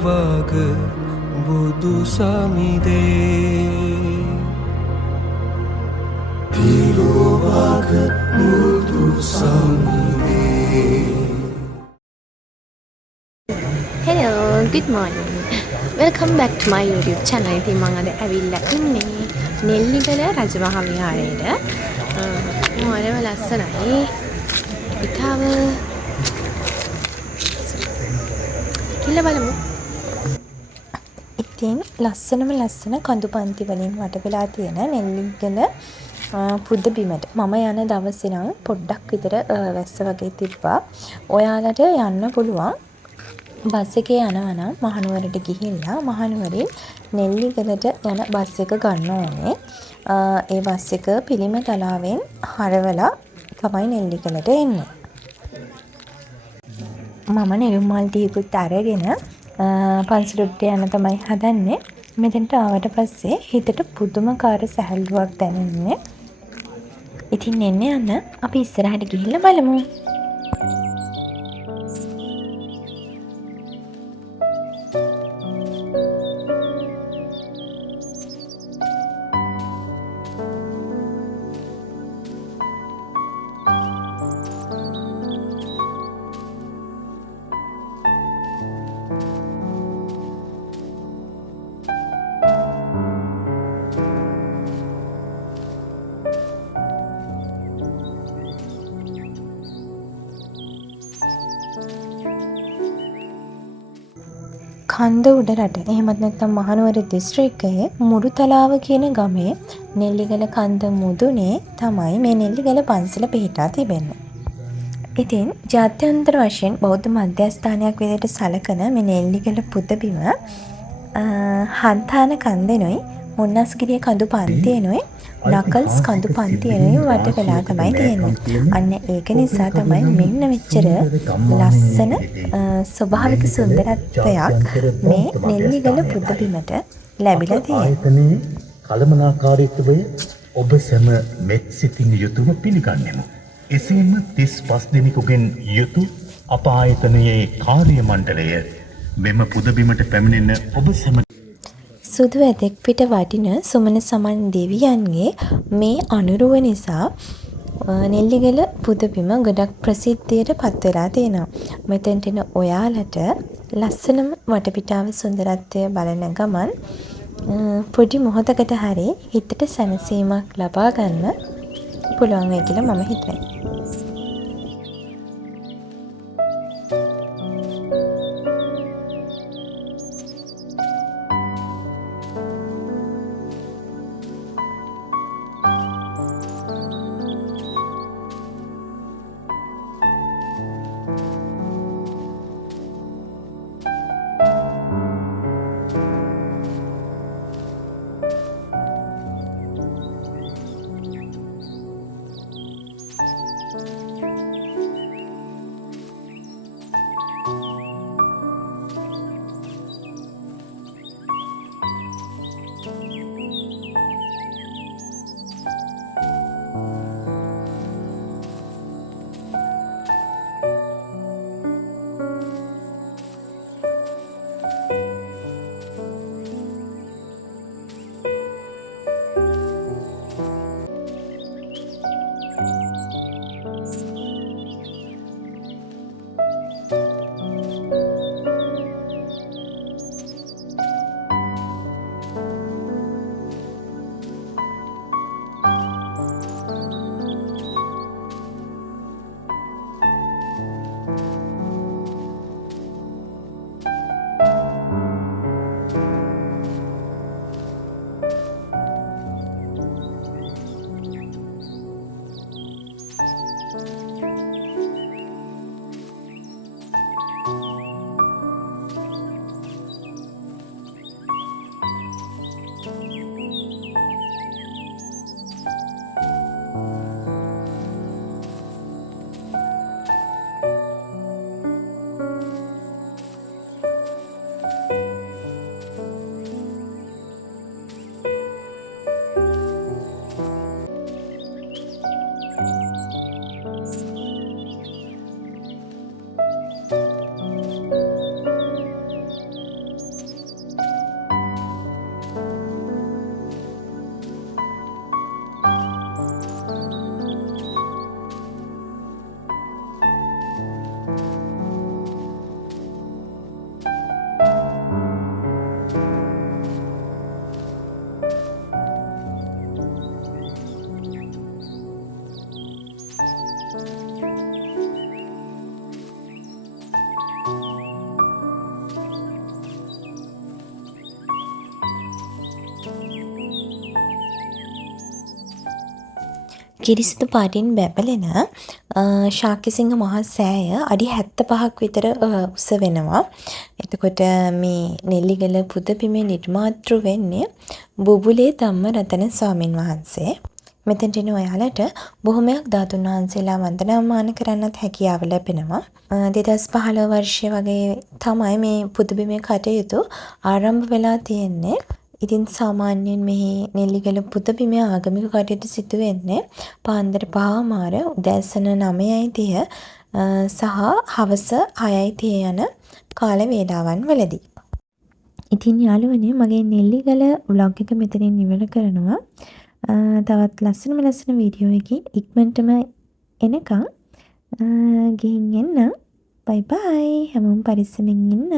තිරුවග බුදු සමිදේ තිරුවග බුදු සමිදේ. Hello, good morning. Welcome back to my YouTube channel. ඉතින් මම අද ඇවිල්ලා ඉන්නේ නෙල්ලිගල රජමහා විහාරයේට. මොරව ලස්සනයි. පිටාව කියලා බලමු. ඉතින් ලස්සන කඳු පන්ති වලින් වට වෙලා තියෙන නෙල්ලිගල පුද බිමට මම යන දවසේ නම් පොඩ්ඩක් විතර වැස්ස වගේ තිබ්බා. ඔයාලට යන්න පුළුවන්. බස් එකේ යනවා නම් මහනුවරට ගිහිල්ලා මහනුවරින් නෙල්ලිගලට යන බස් එක ගන්න ඕනේ. ඒ බස් එක පිළිම තලාවෙන් හරවලා තමයි නෙල්ලිගලට එන්නේ. මම නෙළුම් මල් ටිකකුත් අරගෙන පන්සලට යන්න තමයි හදන්නේ. මෙතනට ආවට පස්සේ හිතට පුදුමකාර සැහැල්ලුවක් දැනෙන්නේ. ඉතින් යන්න අපි ඉස්සරහට ගිහිල්ලා බලමු. කන්ද උඩරට එහෙමත් නැත්නම් මහනුවර දිස්ත්‍රික්කයේ මුරුතලාව කියන ගමේ නෙල්ලිගල කන්ද මුදුනේ තමයි මේ නෙල්ලිගල පන්සල පිහිටා තිබෙන්නේ. ඉතින් ජාත්‍යන්තර වශයෙන් බෞද්ධ මධ්‍යස්ථානයක් විදිහට සැලකන මේ නෙල්ලිගල පුදබිම හන්තාන කන්දෙනුයි මුන්නස්ගිරිය කඳු පන්තියනුයි නකල්ස් කඳු පන්තියනුයි වට වෙලා තමයි තියෙන්නේ. අන්න ඒක නිසා තමයි මෙන්න මෙච්චර ලස්සන ස්වභාවික සුන්දරත්වයක් මේ නෙල්ලිගල පුදබිමට ලැබිලා තියෙන්නේ. කළමනාකාරීත්වය ඔබ සැම මෙත් සිතින් යුතුව පිළිගන්නෙමු. එසේම 35 දෙනෙකුගෙන් යුතු අප ආයතනයේ කාර්ය මණ්ඩලය මෙම පුදබිමට පැමිණෙන ඔබ සැම සුදු ඇතෙක් පිට වටින සුමන සමන් දෙවියන්ගේ මේ අනුරුව නිසා නෙල්ලිගල පුදබිම ගොඩක් ප්‍රසිද්ධියට පත් වෙලා තියෙනවා. මෙතෙන්ට එන ඔයාලට ලස්සනම වටපිටාව සුන්දරත්වය බලන ගමන් පොඩි මොහොතකට හරි හිතට සැනසීමක් ලබා ගන්න පුළුවන් වෙයි කියලා මම හිතනවා. කිරිසිදු පාටින් බැබලෙන ශාක්‍යසිංහ මහා සෑය අඩි 75ක් විතර උස වෙනවා. එතකොට මේ නෙල්ලිගල පුදබිමේ නිර්මාතෘ වෙන්නේ බුබුලේ ධම්මරතන ස්වාමින් වහන්සේ. මෙතනට එන ඔයාලට බොහොමයක් ධාතුන් වහන්සේලා වන්දනාමාන කරන්නත් හැකියාව ලැබෙනවා. 2015 වර්ෂයේ වගේ තමයි මේ පුදබිමේ කටයුතු ආරම්භ වෙලා තියෙන්නේ. ඉතින් සාමාන්‍යයෙන් මෙහි නෙල්ලිගල පුදබිමේ ආගමික කටයුතු සිදු වෙන්නේ පාන්දර 5:00 උදෑසන 9:30 සහ හවස 6:30 යන කාල වේලාවන් වලදී. ඉතින් යාළුවනේ මගේ නෙල්ලිගල ව්ලොග් එක මෙතනින් ඉවර කරනවා. තවත් ලස්සන වීඩියෝ එකකින් ඉක්මනටම එනකම් ගිහින් එන්න. බයි බයි. හැමෝම පරිස්සමින් ඉන්න.